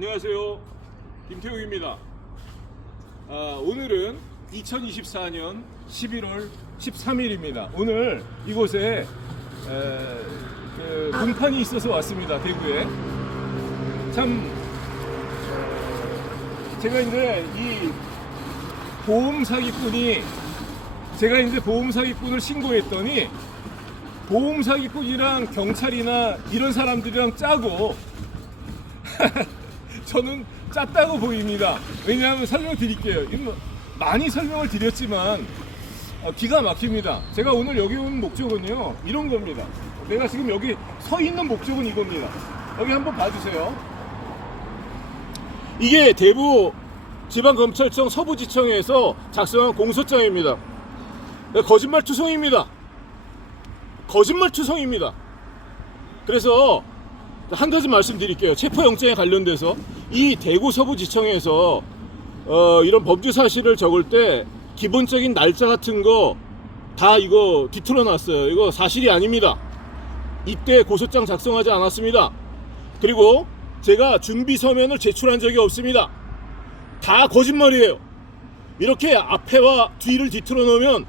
안녕하세요. 김태웅입니다. 오늘은 2024년 11월 13일입니다. 오늘 이곳에 공판이 있어서 왔습니다. 대구에. 참 제가 이제 이 보험 사기꾼이 보험 사기꾼을 신고했더니 보험 사기꾼이랑 경찰이나 이런 사람들이랑 짜고 저는 짰다고 보입니다. 왜냐하면 설명드릴게요. 많이 설명을 드렸지만 기가 막힙니다. 제가 오늘 여기 온 목적은요 이런 겁니다. 내가 지금 여기 서 있는 목적은 이겁니다. 여기 한번 봐주세요. 이게 대구 지방검찰청 서부지청에서 작성한 공소장입니다. 거짓말투성입니다. 거짓말투성입니다. 그래서 한 가지 말씀드릴게요. 체포영장에 관련돼서 이 대구 서부지청에서 이런 범죄 사실을 적을 때 기본적인 날짜 같은 거 다 이거 뒤틀어 놨어요. 이거 사실이 아닙니다. 이때 고소장 작성하지 않았습니다. 그리고 제가 준비 서면을 제출한 적이 없습니다. 다 거짓말이에요. 이렇게 앞에와 뒤를 뒤틀어 놓으면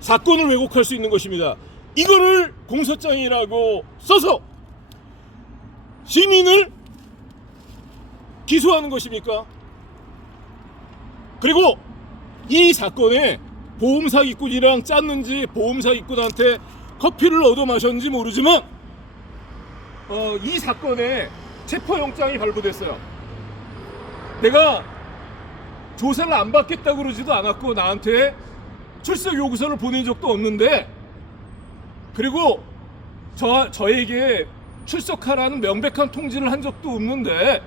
사건을 왜곡할 수 있는 것입니다. 이거를 공소장이라고 써서 시민을 기소하는 것입니까? 그리고 이 사건에 보험 사기꾼이랑 짰는지 보험 사기꾼한테 커피를 얻어 마셨는지 모르지만 이 사건에 체포영장이 발부됐어요. 내가 조사를 안 받겠다고 그러지도 않았고 나한테 출석 요구서를 보낸 적도 없는데, 그리고 저에게 출석하라는 명백한 통지를 한 적도 없는데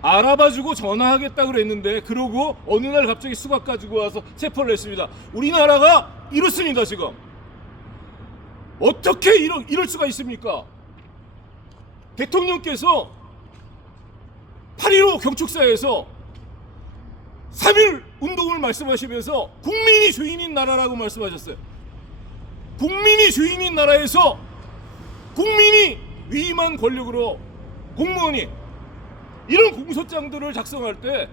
알아봐주고 전화하겠다고 그랬는데, 그러고 어느 날 갑자기 수갑 가지고 와서 체포를 했습니다. 우리나라가 이렇습니다. 지금 어떻게 이럴 수가 있습니까? 대통령께서 8.15 경축사에서 3.1 운동을 말씀하시면서 국민이 주인인 나라라고 말씀하셨어요. 국민이 주인인 나라에서 국민이 위임한 권력으로 공무원이 이런 공소장들을 작성할 때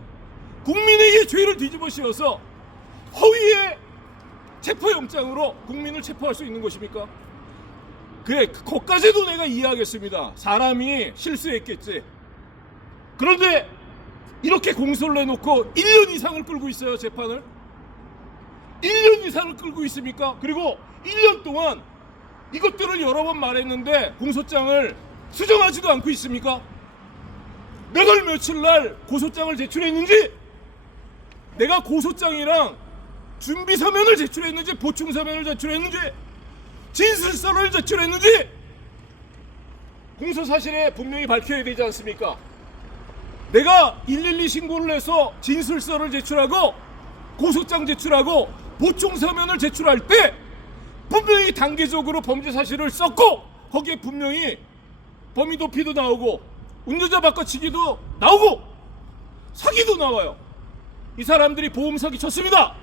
국민에게 죄를 뒤집어 씌워서 허위의 체포영장으로 국민을 체포할 수 있는 것입니까? 그래, 그것까지도 내가 이해하겠습니다. 사람이 실수했겠지. 그런데 이렇게 공소를 내놓고 1년 이상을 끌고 있어요. 재판을 1년 이상을 끌고 있습니까? 그리고 1년 동안 이것들을 여러 번 말했는데 공소장을 수정하지도 않고 있습니까? 몇 월 며칠 날 고소장을 제출했는지, 내가 고소장이랑 준비서면을 제출했는지 보충서면을 제출했는지 진술서를 제출했는지 공소사실에 분명히 밝혀야 되지 않습니까? 내가 112 신고를 해서 진술서를 제출하고 고소장 제출하고 보충서면을 제출할 때 분명히 단계적으로 범죄 사실을 썼고, 거기에 분명히 범위 도피도 나오고 운전자 바꿔치기도 나오고 사기도 나와요. 이 사람들이 보험 사기 쳤습니다.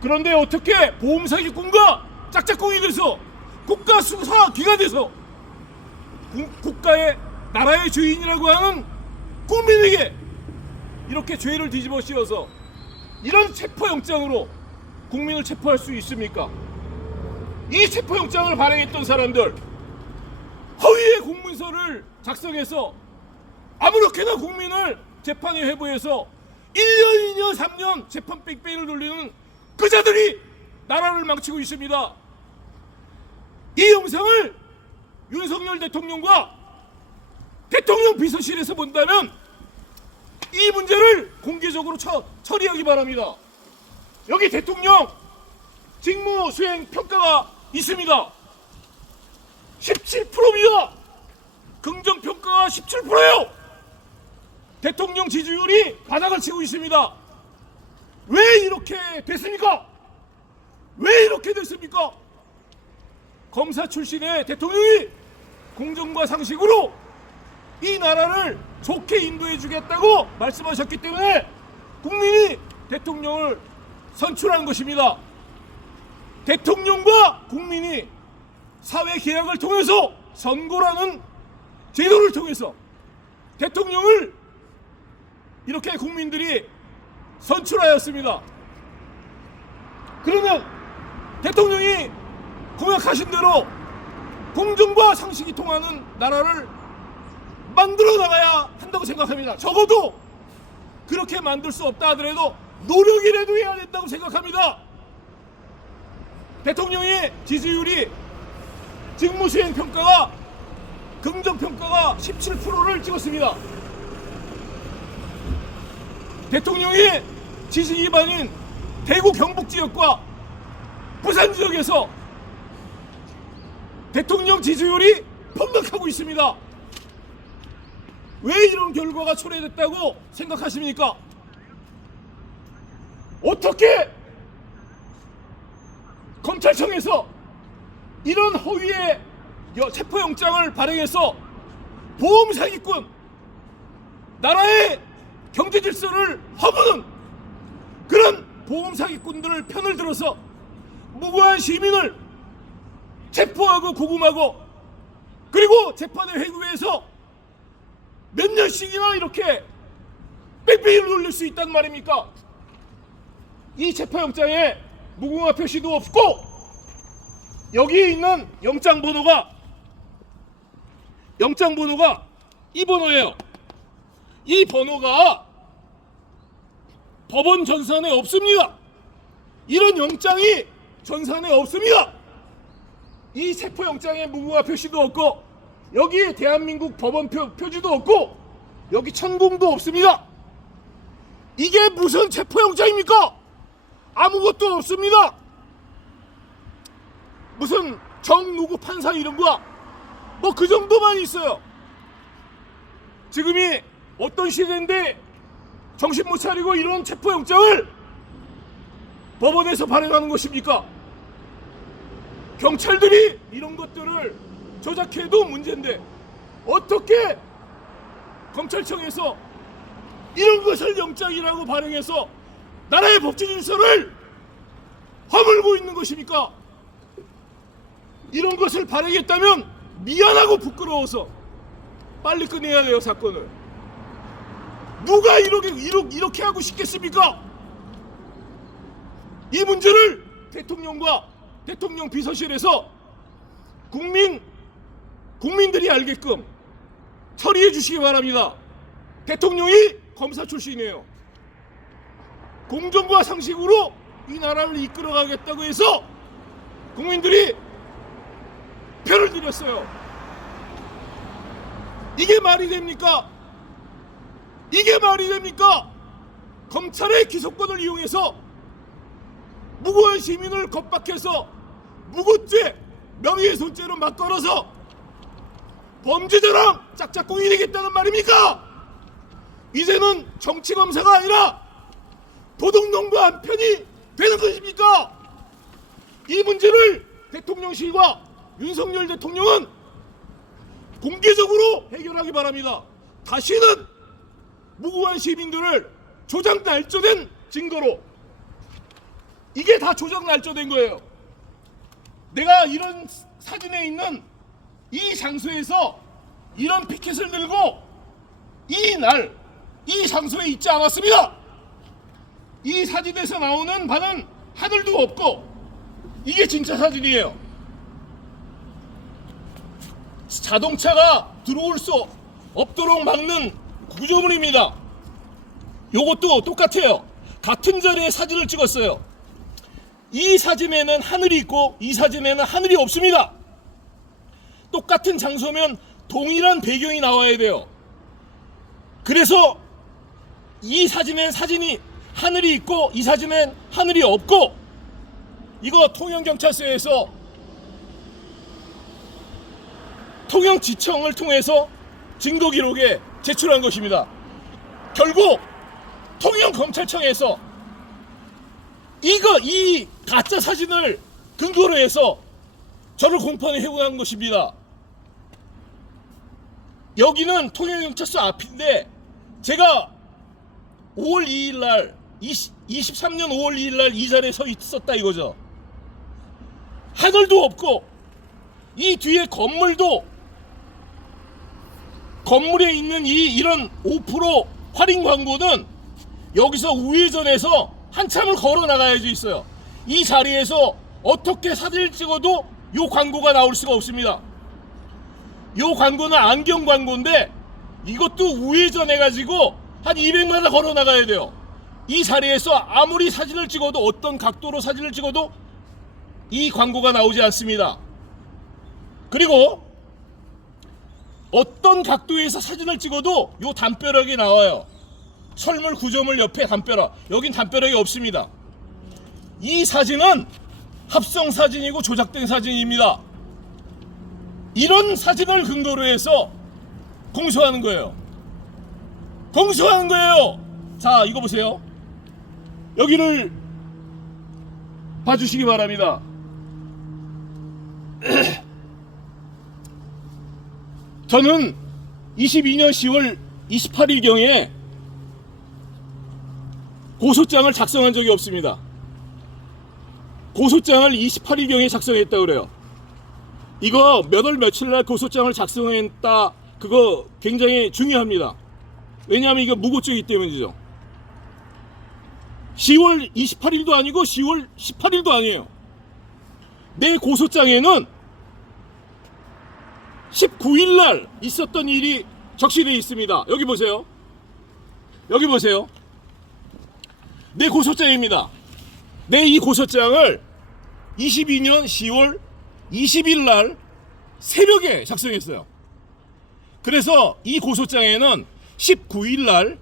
그런데 어떻게 보험 사기꾼과 짝짝꿍이 돼서 국가 수사 기관에서 국가의 나라의 주인이라고 하는 국민에게 이렇게 죄를 뒤집어 씌워서 이런 체포영장으로 국민을 체포할 수 있습니까? 이 체포영장을 발행했던 사람들, 허위의 공문서를 작성해서 아무렇게나 국민을 재판에 회부해서 1년, 2년, 3년 재판 뺑뺑이를 돌리는 그자들이 나라를 망치고 있습니다. 이 영상을 윤석열 대통령과 대통령 비서실에서 본다면 이 문제를 공개적으로 처리하기 바랍니다. 여기 대통령 직무 수행 평가가 있습니다. 17%입니다. 긍정평가가 17%예요. 대통령 지지율이 바닥을 치고 있습니다. 왜 이렇게 됐습니까? 왜 이렇게 됐습니까? 검사 출신의 대통령이 공정과 상식으로 이 나라를 좋게 인도해 주겠다고 말씀하셨기 때문에 국민이 대통령을 선출한 것입니다. 대통령과 국민이 사회 계약을 통해서 선거라는 제도를 통해서 대통령을 이렇게 국민들이 선출하였습니다. 그러면 대통령이 공약하신 대로 공정과 상식이 통하는 나라를 만들어 나가야 한다고 생각합니다. 적어도 그렇게 만들 수 없다 하더라도 노력이라도 해야 된다고 생각합니다. 대통령의 지지율이 직무수행 평가가 긍정평가가 17%를 찍었습니다. 대통령의 지지 기반인 대구 경북 지역과 부산 지역에서 대통령 지지율이 폭락하고 있습니다. 왜 이런 결과가 초래됐다고 생각하십니까? 어떻게 검찰청에서 이런 허위의 체포영장을 발행해서 보험사기꾼, 나라의 경제질서를 허무는 그런 보험사기꾼들을 편을 들어서 무고한 시민을 체포하고 구금하고 그리고 재판에 회부해서 몇 년씩이나 이렇게 뺑뺑이를 돌릴 수 있단 말입니까? 이 체포영장에 무궁화 표시도 없고 여기에 있는 영장 번호가 이 번호예요. 이 번호가 법원 전산에 없습니다. 이런 영장이 전산에 없습니다. 이 체포영장에 무궁화 표시도 없고 여기에 대한민국 법원 표지도 없고 여기 천공도 없습니다. 이게 무슨 체포영장입니까? 아무것도 없습니다. 무슨 정누구 판사 이름과 뭐 그 정도만 있어요. 지금이 어떤 시대인데 정신 못 차리고 이런 체포영장을 법원에서 발행하는 것입니까? 경찰들이 이런 것들을 조작해도 문제인데 어떻게 검찰청에서 이런 것을 영장이라고 발행해서 나라의 법치 질서를 허물고 있는 것입니까? 이런 것을 발행했다면 미안하고 부끄러워서 빨리 끝내야 돼요. 사건을. 누가 이렇게 하고 싶겠습니까? 이 문제를 대통령과 대통령 비서실에서 국민들이 알게끔 처리해 주시기 바랍니다. 대통령이 검사 출신이에요. 공정과 상식으로 이 나라를 이끌어가겠다고 해서 국민들이 표를 드렸어요. 이게 말이 됩니까? 이게 말이 됩니까? 검찰의 기소권을 이용해서 무고한 시민을 겁박해서 무고죄, 명예훼손죄로 막 걸어서 범죄자랑 짝짝꿍이 되겠다는 말입니까? 이제는 정치검사가 아니라 도둑놈과 한편이 되는 것입니까? 이 문제를 대통령실과 윤석열 대통령은 공개적으로 해결하기 바랍니다. 다시는 무고한 시민들을 조작 날조된 증거로, 이게 다 조작 날조된 거예요. 내가 이런 사진에 있는 이 장소에서 이런 피켓을 들고 이 장소에 있지 않았습니다. 이 사진에서 나오는 바는 하늘도 없고 이게 진짜 사진이에요. 자동차가 들어올 수 없도록 막는 구조물입니다. 요것도 똑같아요. 같은 자리에 사진을 찍었어요. 이 사진에는 하늘이 있고 이 사진에는 하늘이 없습니다. 똑같은 장소면 동일한 배경이 나와야 돼요. 그래서 이 사진엔 하늘이 있고 이 사진엔 하늘이 없고, 이거 통영경찰서에서 통영지청을 통해서 증거기록에 제출한 것입니다. 결국 통영검찰청에서 이 가짜 사진을 근거로 해서 저를 공판에 해고한 것입니다. 여기는 통영경찰서 앞인데 제가 5월 2일 날 23년 5월 2일 날 이 자리에 서 있었다 이거죠. 하늘도 없고 이 뒤에 건물도 건물에 있는 이런 5% 할인 광고는 여기서 우회전해서 한참을 걸어 나가야지 있어요. 이 자리에서 어떻게 사진을 찍어도 요 광고가 나올 수가 없습니다. 요 광고는 안경 광고인데 이것도 우회전해 가지고 한 200m 걸어 나가야 돼요. 이 자리에서 아무리 사진을 찍어도, 어떤 각도로 사진을 찍어도 이 광고가 나오지 않습니다. 그리고 어떤 각도에서 사진을 찍어도 요 담벼락이 나와요. 철물 구조물 옆에 담벼락. 여긴 담벼락이 없습니다. 이 사진은 합성 사진이고 조작된 사진입니다. 이런 사진을 근거로 해서 공소하는 거예요. 공소하는 거예요. 자, 이거 보세요. 여기를 봐주시기 바랍니다. 저는 22년 10월 28일경에 고소장을 작성한 적이 없습니다. 고소장을 28일경에 작성했다고 그래요. 이거 몇 월 며칠 날 고소장을 작성했다, 그거 굉장히 중요합니다. 왜냐하면 이거 무고죄이기 때문이죠. 10월 28일도 아니고 10월 18일도 아니에요. 내 고소장에는 19일 날 있었던 일이 적시되어 있습니다. 여기 보세요. 여기 보세요. 내 고소장입니다. 내 이 고소장을 22년 10월 20일 날 새벽에 작성했어요. 그래서 이 고소장에는 19일 날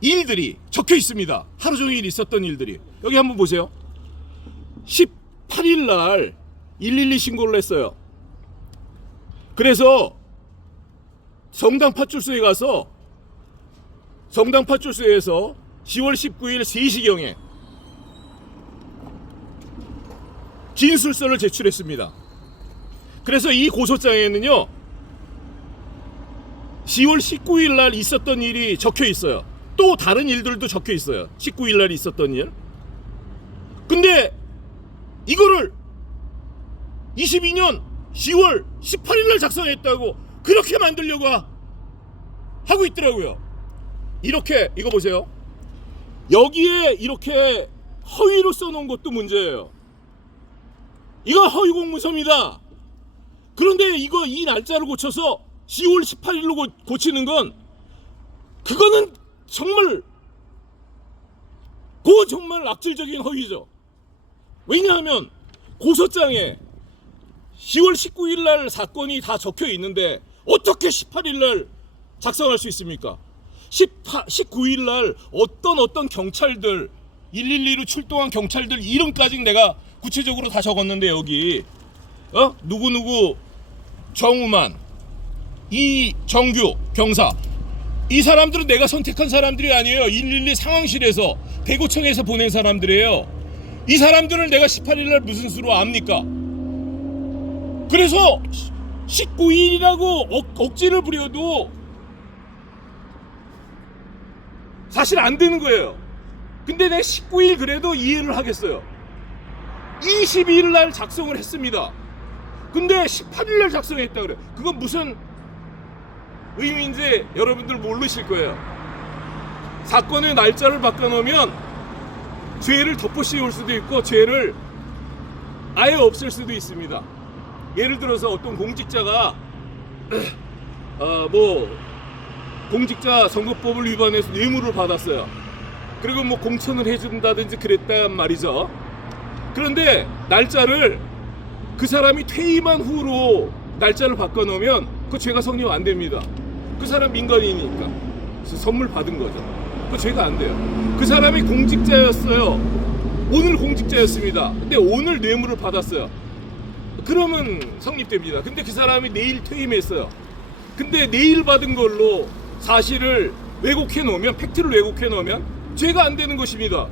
일들이 적혀 있습니다. 하루 종일 있었던 일들이. 여기 한번 보세요. 18일 날 112 신고를 했어요. 그래서 성당 파출소에 가서, 성당 파출소에서 10월 19일 3시경에 진술서를 제출했습니다. 그래서 이 고소장에는요 10월 19일 날 있었던 일이 적혀 있어요. 또 다른 일들도 적혀 있어요. 19일 날 있었던 일. 근데 이거를 22년 10월 18일 날 작성했다고 그렇게 만들려고 하고 있더라고요. 이렇게, 이거 보세요. 여기에 이렇게 허위로 써놓은 것도 문제예요. 이거 허위 공문서입니다. 그런데 이거 이 날짜를 고쳐서 10월 18일로 고치는 건, 그거는 정말 정말 악질적인 허위죠. 왜냐하면 고소장에 10월 19일 날 사건이 다 적혀 있는데 어떻게 18일 날 작성할 수 있습니까? 19일 날 어떤 경찰들, 112로 출동한 경찰들 이름까지 내가 구체적으로 다 적었는데, 여기 누구누구 정우만, 이정규 경사, 이 사람들은 내가 선택한 사람들이 아니에요. 112 상황실에서 대구청에서 보낸 사람들이에요. 이 사람들을 내가 18일 날 무슨 수로 압니까? 그래서 19일이라고 억지를 부려도 사실 안 되는 거예요. 근데 내가 19일 그래도 이해를 하겠어요. 22일 날 작성을 했습니다. 근데 18일 날 작성했다 그래. 그건 무슨 의미인지 여러분들 모르실 거예요. 사건의 날짜를 바꿔놓으면 죄를 덮어씌울 수도 있고 죄를 아예 없앨 수도 있습니다. 예를 들어서 어떤 공직자가 공직자 선거법을 위반해서 뇌물을 받았어요. 그리고 공천을 해준다든지 그랬단 말이죠. 그런데 날짜를 그 사람이 퇴임한 후로 날짜를 바꿔놓으면 그 죄가 성립 안 됩니다. 그 사람 민간인이니까 선물 받은 거죠. 그 죄가 안 돼요. 그 사람이 공직자였어요. 오늘 공직자였습니다. 근데 오늘 뇌물을 받았어요. 그러면 성립됩니다. 근데 그 사람이 내일 퇴임했어요. 근데 내일 받은 걸로 사실을 왜곡해 놓으면, 팩트를 왜곡해 놓으면 죄가 안 되는 것입니다.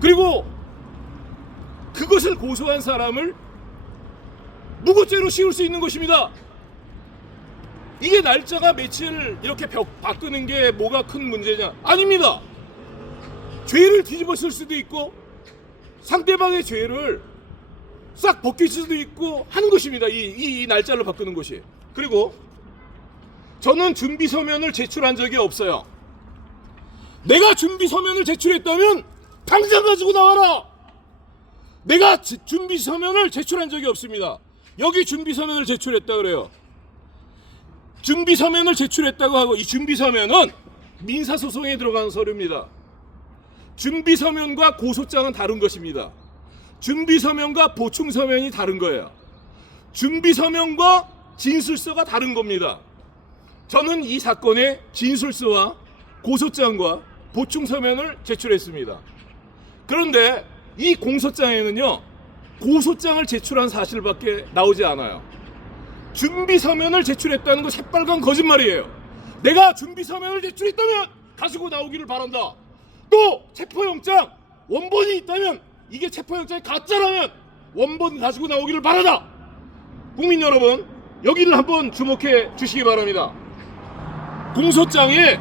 그리고 그것을 고소한 사람을 무고죄로 씌울 수 있는 것입니다. 이게 날짜가 며칠 이렇게 바꾸는 게 뭐가 큰 문제냐? 아닙니다. 죄를 뒤집어 쓸 수도 있고 상대방의 죄를 싹 벗길 수도 있고 하는 것입니다. 이 날짜를 바꾸는 것이. 그리고 저는 준비 서면을 제출한 적이 없어요. 내가 준비 서면을 제출했다면 당장 가지고 나와라. 내가 준비 서면을 제출한 적이 없습니다. 여기 준비 서면을 제출했다 그래요. 준비 서면을 제출했다고 하고, 이 준비 서면은 민사 소송에 들어가는 서류입니다. 준비 서면과 고소장은 다른 것입니다. 준비 서면과 보충 서면이 다른 거예요. 준비 서면과 진술서가 다른 겁니다. 저는 이 사건에 진술서와 고소장과 보충 서면을 제출했습니다. 그런데 이 공소장에는요, 고소장을 제출한 사실밖에 나오지 않아요. 준비 서면을 제출했다는 거 새빨간 거짓말이에요. 내가 준비 서면을 제출했다면 가지고 나오기를 바란다. 또 체포영장 원본이 있다면, 이게 체포영장이 가짜라면 원본 가지고 나오기를 바라다. 국민 여러분, 여기를 한번 주목해 주시기 바랍니다. 공소장에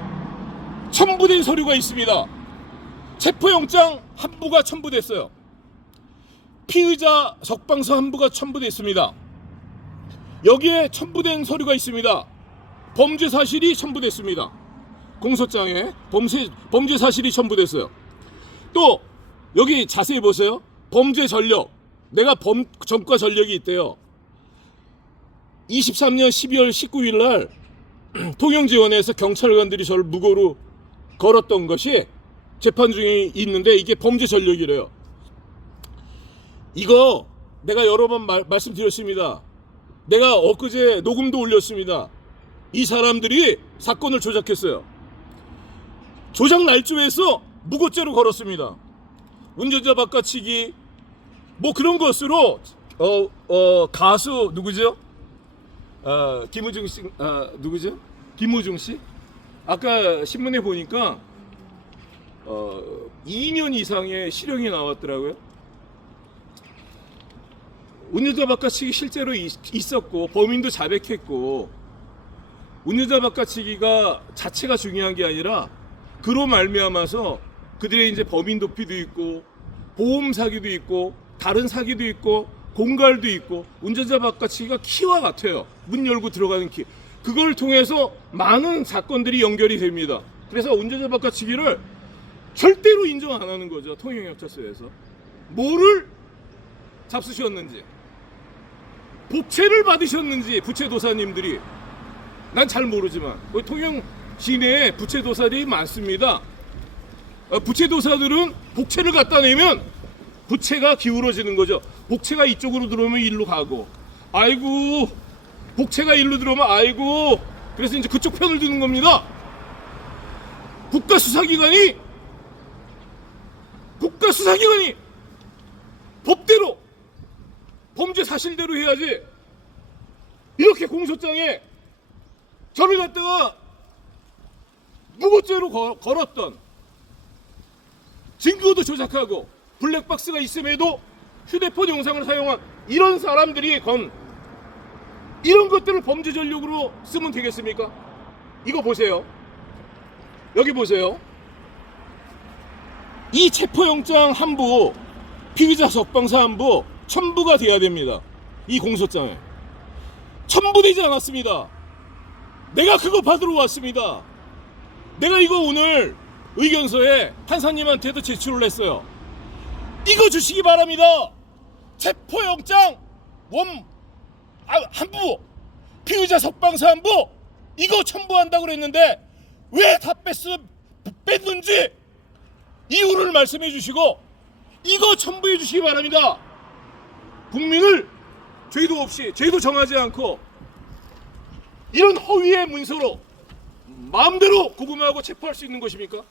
첨부된 서류가 있습니다. 체포영장 한 부가 첨부됐어요. 피의자 석방서 한 부가 첨부됐습니다. 여기에 첨부된 서류가 있습니다. 범죄 사실이 첨부됐습니다. 공소장에 범죄 사실이 첨부됐어요. 또 여기 자세히 보세요. 범죄 전력, 내가 전과 전력이 있대요. 23년 12월 19일 날 통영지원에서 경찰관들이 저를 무고로 걸었던 것이 재판 중에 있는데, 이게 범죄 전력이래요. 이거 내가 여러 번 말씀드렸습니다. 내가 엊그제 녹음도 올렸습니다. 이 사람들이 사건을 조작했어요. 조작 날조해서 무고죄로 걸었습니다. 운전자 바꿔치기 뭐 그런 것으로 가수 누구죠? 김우중 씨, 누구죠? 김우중 씨? 아까 신문에 보니까 2년 이상의 실형이 나왔더라고요. 운전자 바꿔치기 실제로 있었고 범인도 자백했고, 운전자 바꿔치기가 자체가 중요한 게 아니라 그로 말미암아서 그들의 이제 범인 도피도 있고 보험 사기도 있고 다른 사기도 있고 공갈도 있고, 운전자 바꿔치기가 키와 같아요. 문 열고 들어가는 키. 그걸 통해서 많은 사건들이 연결이 됩니다. 그래서 운전자 바꿔치기를 절대로 인정 안 하는 거죠. 통영경찰서에서 뭐를 잡수셨는지, 복채를 받으셨는지, 부채도사님들이, 난 잘 모르지만 통영 시내에 부채도사들이 많습니다. 부채도사들은 복채를 갖다 내면 부채가 기울어지는 거죠. 복채가 이쪽으로 들어오면 일로 가고, 아이고 복채가 일로 들어오면 아이고, 그래서 이제 그쪽 편을 드는 겁니다. 국가수사기관이 법대로 범죄 사실대로 해야지, 이렇게 공소장에 저를 갖다가 무고죄로 걸었던, 증거도 조작하고 블랙박스가 있음에도 휴대폰 영상을 사용한 이런 사람들이 이런 것들을 범죄 전력으로 쓰면 되겠습니까? 이거 보세요. 여기 보세요. 이 체포영장 한부, 피의자 석방사 한부 첨부가 돼야 됩니다. 이 공소장에 첨부되지 않았습니다. 내가 그거 받으러 왔습니다. 내가 이거 오늘 의견서에 판사님한테도 제출을 했어요. 이거 주시기 바랍니다. 체포영장 한부, 피의자 석방사 한부, 이거 첨부한다고 그랬는데 왜 다 뺐는지 이유를 말씀해 주시고 이거 첨부해 주시기 바랍니다. 국민을 죄도 없이, 죄도 정하지 않고 이런 허위의 문서로 마음대로 구금하고 체포할 수 있는 것입니까?